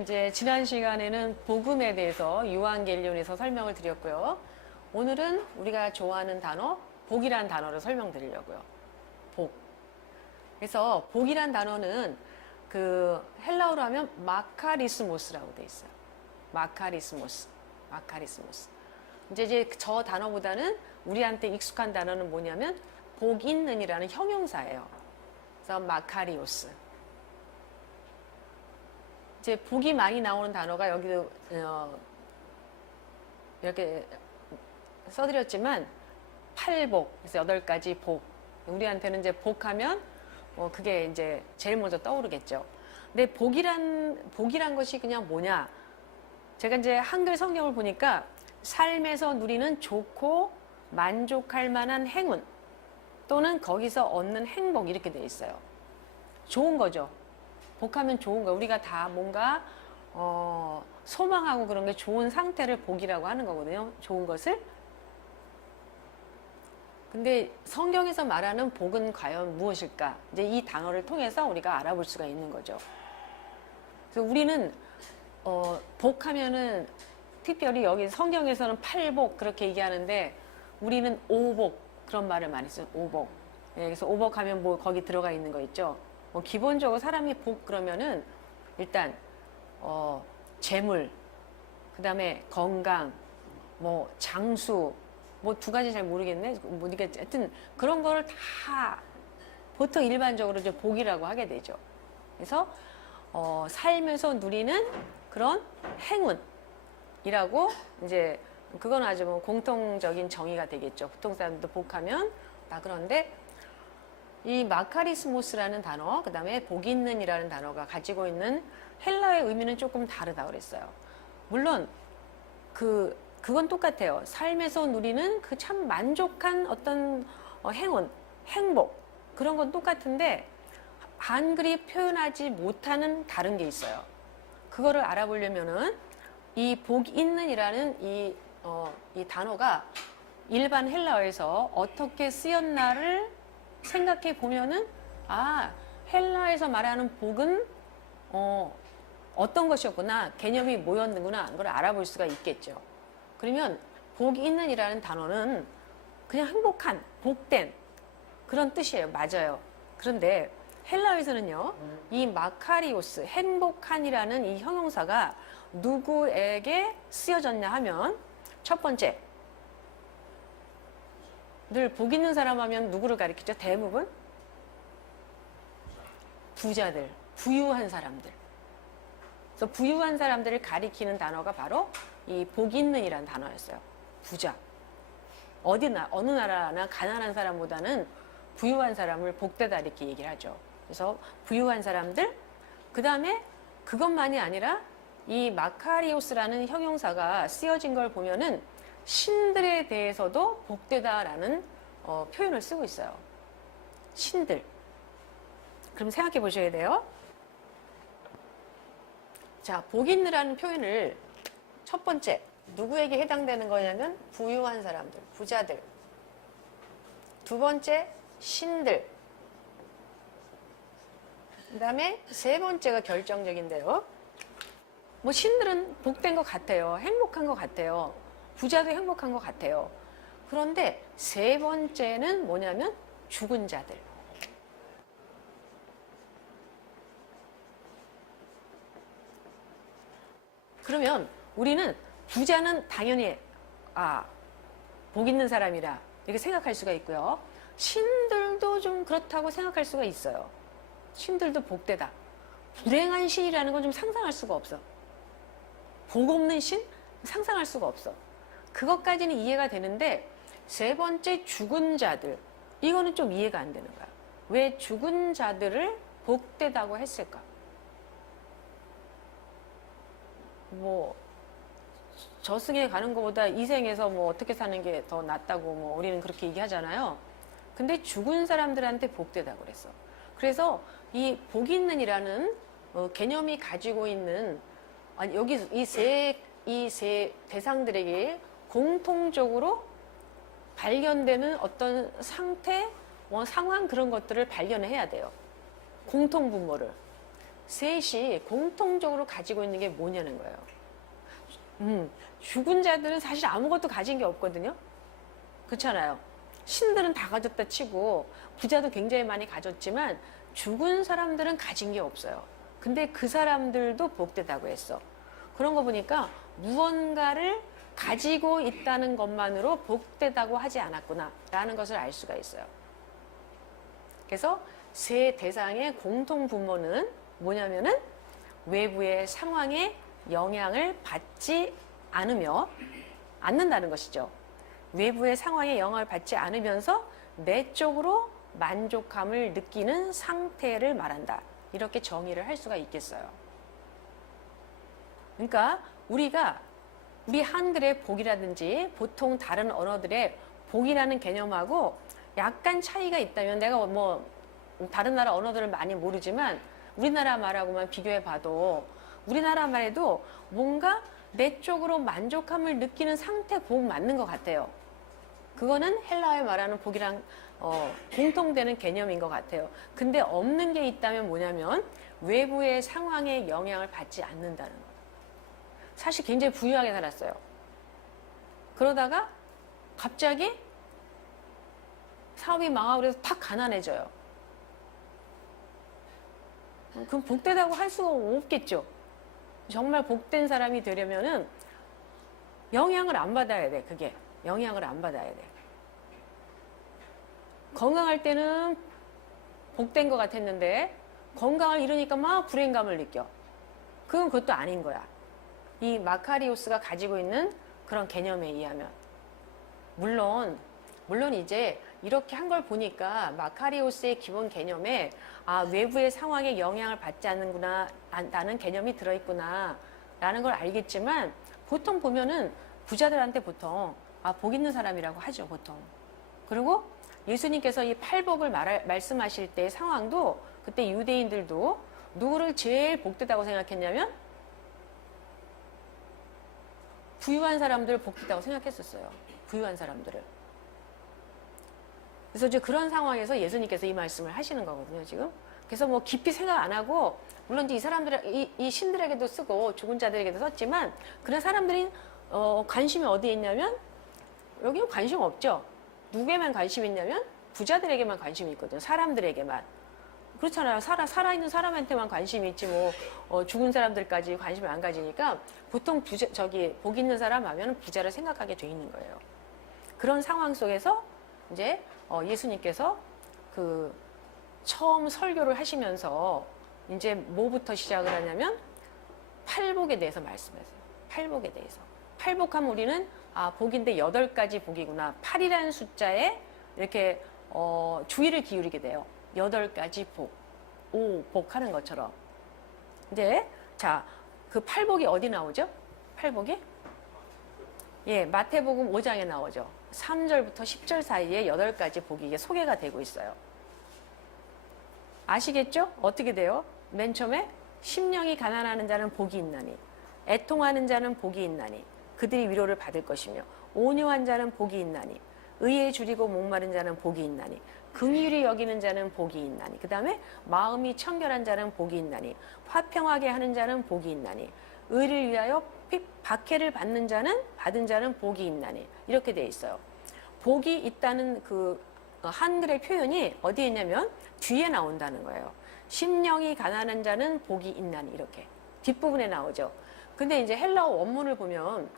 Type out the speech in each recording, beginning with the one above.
이제 지난 시간에는 복음에 대해서 유한겔리온에서 설명을 드렸고요. 오늘은 우리가 좋아하는 단어 복이란 단어를 설명드리려고요. 복. 그래서 복이란 단어는 그 헬라어로 하면 마카리스모스라고 돼 있어요. 마카리스모스. 이제 저 단어보다는 우리한테 익숙한 단어는 뭐냐면 복 있는이라는 형용사예요. 그래서 마카리오스. 이제 복이 많이 나오는 단어가 여기도 이렇게 써드렸지만 팔복, 그래서 8가지 복. 우리한테는 이제 복하면 그게 이제 제일 먼저 떠오르겠죠. 근데 복이란 것이 그냥 뭐냐? 제가 이제 한글 성경을 보니까 삶에서 누리는 좋고 만족할 만한 행운 또는 거기서 얻는 행복 이렇게 돼 있어요. 좋은 거죠. 복하면 좋은 거. 우리가 다 뭔가 소망하고 그런 게 좋은 상태를 복이라고 하는 거거든요. 좋은 것을. 근데 성경에서 말하는 복은 과연 무엇일까? 이제 이 단어를 통해서 우리가 알아볼 수가 있는 거죠. 그래서 우리는 복하면은 특별히 여기 성경에서는 팔복 그렇게 얘기하는데 우리는 오복 그런 말을 많이 써요. 오복. 예, 그래서 오복하면 뭐 거기 들어가 있는 거 있죠. 기본적으로 사람이 복 그러면은 일단 재물, 그다음에 건강, 뭐 장수, 뭐 2가지 잘 모르겠네. 뭐 이게 하여튼 그런 거를 다 보통 일반적으로 이제 복이라고 하게 되죠. 그래서 삶에서 누리는 그런 행운이라고 이제 그건 아주 뭐 공통적인 정의가 되겠죠. 보통 사람들도 복하면 다 그런데. 이 마카리스모스라는 단어, 그 다음에 복 있는이라는 단어가 가지고 있는 헬라어의 의미는 조금 다르다 그랬어요. 물론 그건 똑같아요. 삶에서 누리는 그 참 만족한 어떤 행운, 행복 그런 건 똑같은데 한글이 표현하지 못하는 다른 게 있어요. 그거를 알아보려면은 이 복 있는이라는 이 단어가 일반 헬라어에서 어떻게 쓰였나를 생각해 보면은 헬라에서 말하는 복은 어떤 것이었구나, 개념이 뭐였는구나 그걸 알아볼 수가 있겠죠. 그러면 복 있는이라는 단어는 그냥 행복한, 복된 그런 뜻이에요. 맞아요. 그런데 헬라에서는요, 이 마카리오스, 행복한이라는 이 형용사가 누구에게 쓰여졌냐 하면 첫 번째, 늘 복 있는 사람 하면 누구를 가리키죠? 대부분 부자들, 부유한 사람들. 그래서 부유한 사람들을 가리키는 단어가 바로 이 복 있는이라는 단어였어요. 부자. 어느 나라나 가난한 사람보다는 부유한 사람을 복되다 이렇게 얘기를 하죠. 그래서 부유한 사람들, 그 다음에 그것만이 아니라 이 마카리오스라는 형용사가 쓰여진 걸 보면은 신들에 대해서도 복되다라는 표현을 쓰고 있어요. 신들. 그럼 생각해 보셔야 돼요. 자, 복 있느라는 표현을 첫 번째, 누구에게 해당되는 거냐면 부유한 사람들, 부자들. 두 번째, 신들. 그 다음에 세 번째가 결정적인데요. 뭐 신들은 복된 것 같아요. 행복한 것 같아요. 부자도 행복한 것 같아요. 그런데 세 번째는 뭐냐면 죽은 자들. 그러면 우리는 부자는 당연히 복 있는 사람이라 이렇게 생각할 수가 있고요. 신들도 좀 그렇다고 생각할 수가 있어요. 신들도 복되다. 불행한 신이라는 건 좀 상상할 수가 없어. 복 없는 신? 상상할 수가 없어. 그것까지는 이해가 되는데 세 번째 죽은 자들, 이거는 좀 이해가 안 되는 거야. 왜 죽은 자들을 복되다고 했을까? 뭐 저승에 가는 것보다 이 생에서 뭐 어떻게 사는 게 더 낫다고 뭐 우리는 그렇게 얘기하잖아요. 근데 죽은 사람들한테 복되다고 그랬어. 그래서 이 복 있는이라는 개념이 가지고 있는 여기 이 세 대상들에게 공통적으로 발견되는 어떤 상태, 상황 그런 것들을 발견해야 돼요. 공통분모를. 셋이 공통적으로 가지고 있는 게 뭐냐는 거예요. 죽은 자들은 사실 아무것도 가진 게 없거든요. 그렇잖아요. 신들은 다 가졌다 치고 부자도 굉장히 많이 가졌지만 죽은 사람들은 가진 게 없어요. 근데 그 사람들도 복되다고 했어. 그런 거 보니까 무언가를 가지고 있다는 것만으로 복되다고 하지 않았구나 라는 것을 알 수가 있어요. 그래서 세 대상의 공통 분모는 뭐냐면은 외부의 상황에 영향을 받지 않는다는 것이죠. 외부의 상황에 영향을 받지 않으면서 내적으로 만족감을 느끼는 상태를 말한다. 이렇게 정의를 할 수가 있겠어요. 그러니까 우리 한글의 복이라든지 보통 다른 언어들의 복이라는 개념하고 약간 차이가 있다면, 내가 뭐 다른 나라 언어들을 많이 모르지만 우리나라 말하고만 비교해 봐도 우리나라 말에도 뭔가 내적으로 만족함을 느끼는 상태 복 맞는 것 같아요. 그거는 헬라어에 말하는 복이랑 공통되는 개념인 것 같아요. 근데 없는 게 있다면 뭐냐면 외부의 상황에 영향을 받지 않는다는 거예요. 사실 굉장히 부유하게 살았어요. 그러다가 갑자기 사업이 망하고 그래서 탁 가난해져요. 그럼 복되다고 할 수가 없겠죠. 정말 복된 사람이 되려면은 영향을 안 받아야 돼. 그게 영향을 안 받아야 돼. 건강할 때는 복된 것 같았는데 건강을 잃으니까 막 불행감을 느껴. 그것도 아닌 거야. 이 마카리오스가 가지고 있는 그런 개념에 의하면. 물론 이제 이렇게 한 걸 보니까 마카리오스의 기본 개념에 외부의 상황에 영향을 받지 않는구나, 라는 개념이 들어있구나 라는 걸 알겠지만, 보통 보면은 부자들한테 보통 복 있는 사람이라고 하죠, 보통. 그리고 예수님께서 이 팔복을 말씀하실 때 상황도, 그때 유대인들도 누구를 제일 복되다고 생각했냐면 부유한 사람들을 복되다고 생각했었어요. 부유한 사람들을. 그래서 이제 그런 상황에서 예수님께서 이 말씀을 하시는 거거든요, 지금. 그래서 뭐 깊이 생각 안 하고, 물론 이제 이 사람들, 이 신들에게도 쓰고 죽은 자들에게도 썼지만, 그런 사람들이 관심이 어디에 있냐면, 여기는 관심 없죠. 누구에만 관심이 있냐면 부자들에게만 관심이 있거든요. 사람들에게만. 그렇잖아요. 살아있는 사람한테만 관심이 있지 죽은 사람들까지 관심을 안 가지니까 보통 복 있는 사람 하면 부자를 생각하게 돼 있는 거예요. 그런 상황 속에서 이제 예수님께서 그 처음 설교를 하시면서 이제 뭐부터 시작을 하냐면 팔복에 대해서 말씀하세요. 팔복에 대해서. 팔복하면 우리는 복인데 8가지 복이구나. 8이라는 숫자에 이렇게 주의를 기울이게 돼요. 8가지 복. 복 하는 것처럼. 이제 자, 그 팔복이 어디 나오죠? 팔복이? 예, 마태복음 5장에 나오죠. 3절부터 10절 사이에 8가지 복이 이게 소개가 되고 있어요. 아시겠죠? 어떻게 돼요? 맨 처음에 심령이 가난하는 자는 복이 있나니, 애통하는 자는 복이 있나니 그들이 위로를 받을 것이며, 온유한 자는 복이 있나니, 의에 줄이고 목마른 자는 복이 있나니, 긍휼히 여기는 자는 복이 있나니, 그 다음에 마음이 청결한 자는 복이 있나니, 화평하게 하는 자는 복이 있나니, 의를 위하여 박해를 받는 자는 복이 있나니, 이렇게 돼 있어요. 복이 있다는 그 한글의 표현이 어디에 있냐면 뒤에 나온다는 거예요. 심령이 가난한 자는 복이 있나니, 이렇게 뒷부분에 나오죠. 근데 이제 헬라어 원문을 보면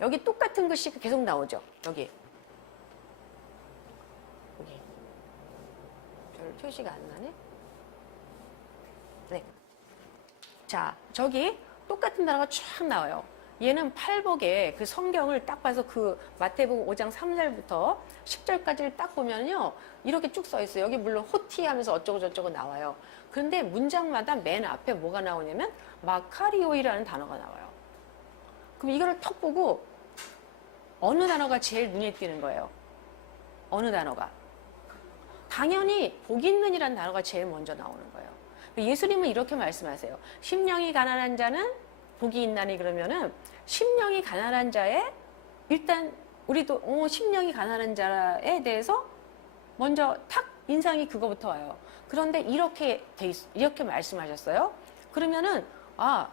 여기 똑같은 글씨가 계속 나오죠. 여기 별 표시가 안 나네. 네. 자, 저기 똑같은 단어가 쫙 나와요. 얘는 팔복에 그 성경을 딱 봐서 그 마태복음 5장 3절부터 10절까지를 딱 보면요, 이렇게 쭉 써 있어요. 여기 물론 호티하면서 어쩌고 저쩌고 나와요. 그런데 문장마다 맨 앞에 뭐가 나오냐면 마카리오이라는 단어가 나와요. 그럼 이거를 턱 보고 어느 단어가 제일 눈에 띄는 거예요? 어느 단어가? 당연히 복 있는이라는 단어가 제일 먼저 나오는 거예요. 예수님은 이렇게 말씀하세요. 심령이 가난한 자는 복이 있나니, 그러면은 심령이 가난한 자에, 일단 우리도 심령이 가난한 자에 대해서 먼저 탁 인상이 그거부터 와요. 그런데 이렇게 말씀하셨어요. 그러면은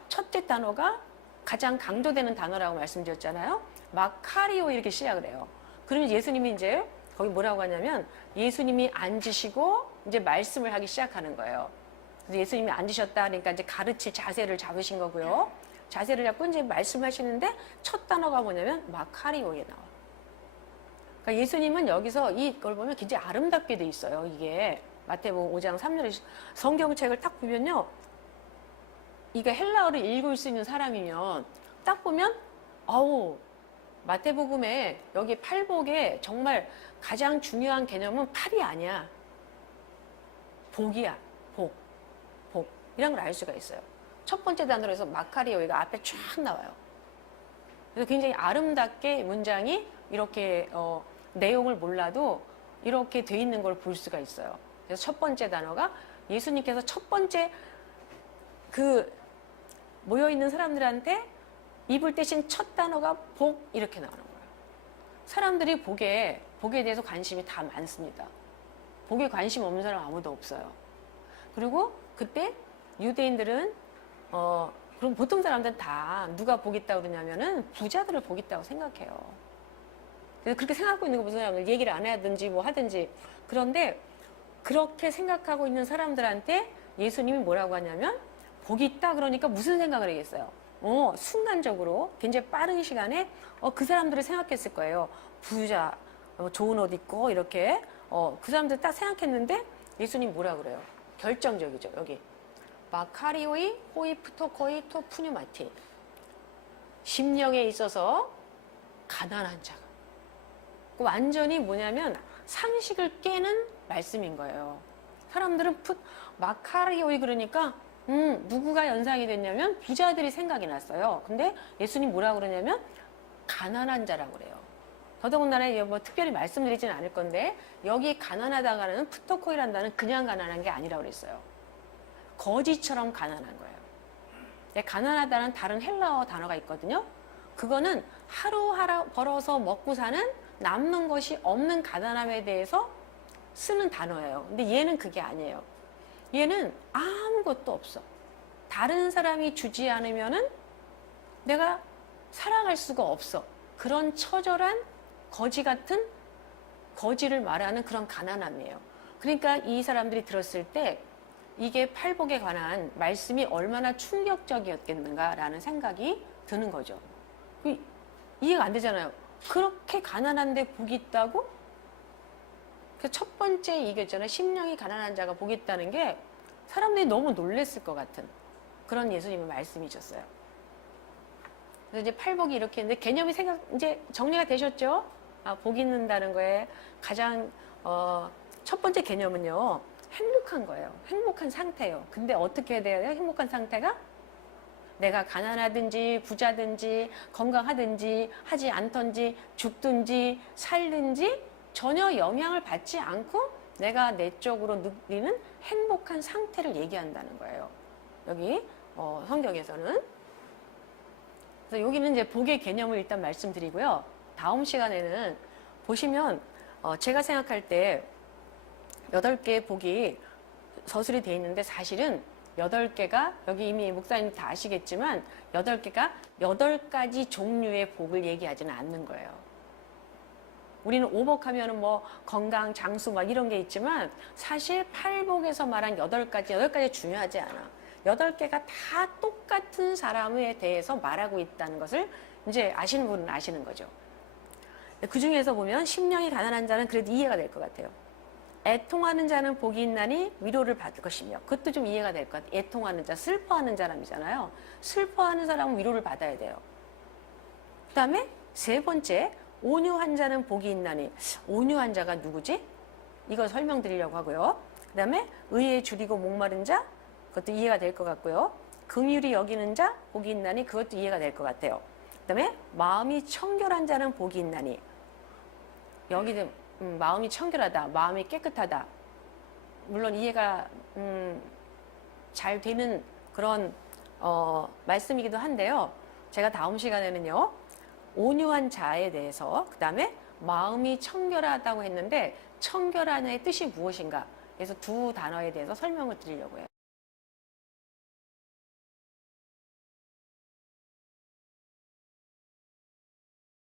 첫째 단어가 가장 강조되는 단어라고 말씀드렸잖아요. 마카리오 이렇게 시작을 해요. 그러면 예수님이 이제 거기 뭐라고 하냐면 예수님이 앉으시고 이제 말씀을 하기 시작하는 거예요. 그래서 예수님이 앉으셨다 그러니까 이제 가르칠 자세를 잡으신 거고요. 자세를 잡고 이제 말씀하시는데 첫 단어가 뭐냐면 마카리오에 나와. 그러니까 예수님은 여기서 이걸 보면 굉장히 아름답게 돼 있어요. 이게 마태복음 5장 3절에 성경책을 딱 보면요. 이게 헬라어를 읽을 수 있는 사람이면 딱 보면 마태복음에 여기 팔복에 정말 가장 중요한 개념은 팔이 아니야. 복이야. 복. 이런 걸 알 수가 있어요. 첫 번째 단어로 해서 마카리오이가 앞에 쫙 나와요. 그래서 굉장히 아름답게 문장이 이렇게 내용을 몰라도 이렇게 돼 있는 걸 볼 수가 있어요. 그래서 첫 번째 단어가 예수님께서 첫 번째 그 모여있는 사람들한테 입을 떼신 첫 단어가 복 이렇게 나오는 거예요. 사람들이 복에 대해서 관심이 다 많습니다. 복에 관심 없는 사람 아무도 없어요. 그리고 그때 유대인들은 그럼 보통 사람들은 다 누가 복 있다고 그러냐면은 부자들을 복 있다고 생각해요. 그래서 그렇게 생각하고 있는 거 무슨 사람들 얘기를 안 하든지 뭐 하든지. 그런데 그렇게 생각하고 있는 사람들한테 예수님이 뭐라고 하냐면 복이 있다 그러니까 무슨 생각을 하겠어요? 순간적으로 굉장히 빠른 시간에 그 사람들을 생각했을 거예요. 부자, 좋은 옷 입고 이렇게 그 사람들 딱 생각했는데 예수님 뭐라 그래요? 결정적이죠. 여기 마카리오이 호이프토코이 토 푸뉴마티 심령에 있어서 가난한 자가 완전히 뭐냐면 상식을 깨는 말씀인 거예요. 사람들은 마카리오이 그러니까 누구가 연상이 됐냐면 부자들이 생각이 났어요. 근데 예수님 뭐라고 그러냐면 가난한 자라고 그래요. 더더군다나 뭐 특별히 말씀드리지는 않을 건데 여기 가난하다가는 푸토코이란 단어는 그냥 가난한 게 아니라고 그랬어요. 거지처럼 가난한 거예요. 가난하다는 다른 헬라어 단어가 있거든요. 그거는 하루하루 벌어서 먹고 사는 남는 것이 없는 가난함에 대해서 쓰는 단어예요. 근데 얘는 그게 아니에요. 얘는 아무것도 없어. 다른 사람이 주지 않으면은 내가 살아갈 수가 없어. 그런 처절한 거지 같은 거지를 말하는 그런 가난함이에요. 그러니까 이 사람들이 들었을 때 이게 팔복에 관한 말씀이 얼마나 충격적이었겠는가라는 생각이 드는 거죠. 이해가 안 되잖아요. 그렇게 가난한데 복이 있다고? 첫 번째 이거잖아요. 심령이 가난한 자가 복이 있다는 게 사람들이 너무 놀랬을 것 같은 그런 예수님의 말씀이셨어요. 그래서 이제 팔복이 이렇게 했는데 개념이 이제 정리가 되셨죠? 복이 있는다는 거에 가장 첫 번째 개념은요. 행복한 거예요. 행복한 상태예요. 근데 어떻게 해야 돼요? 행복한 상태가? 내가 가난하든지 부자든지 건강하든지 하지 않던지 죽든지 살든지 전혀 영향을 받지 않고 내가 내적으로 느끼는 행복한 상태를 얘기한다는 거예요. 여기 성경에서는. 그래서 여기는 이제 복의 개념을 일단 말씀드리고요. 다음 시간에는 보시면 제가 생각할 때 8개의 복이 서술이 돼 있는데 사실은 8개가 여기 이미 목사님 다 아시겠지만 8개가 8가지 종류의 복을 얘기하지는 않는 거예요. 우리는 오복하면은 뭐 건강, 장수 막 이런 게 있지만 사실 팔복에서 말한 8가지 중요하지 않아. 8개가 다 똑같은 사람에 대해서 말하고 있다는 것을 이제 아시는 분은 아시는 거죠. 그 중에서 보면 심령이 가난한 자는 그래도 이해가 될 것 같아요. 애통하는 자는 복이 있나니 위로를 받을 것이며 그것도 좀 이해가 될 것 같아요. 애통하는 자, 슬퍼하는 사람이잖아요. 슬퍼하는 사람은 위로를 받아야 돼요. 그 다음에 세 번째 온유한 자는 복이 있나니 온유한 자가 누구지? 이거 설명드리려고 하고요. 그 다음에 의에 줄이고 목마른 자 그것도 이해가 될 것 같고요. 긍휼히 여기는 자 복이 있나니 그것도 이해가 될 것 같아요. 그 다음에 마음이 청결한 자는 복이 있나니 여기는 마음이 청결하다, 마음이 깨끗하다. 물론 이해가 잘 되는 그런 말씀이기도 한데요. 제가 다음 시간에는요. 온유한 자에 대해서 그 다음에 마음이 청결하다고 했는데 청결한의 뜻이 무엇인가? 그래서 두 단어에 대해서 설명을 드리려고 해요.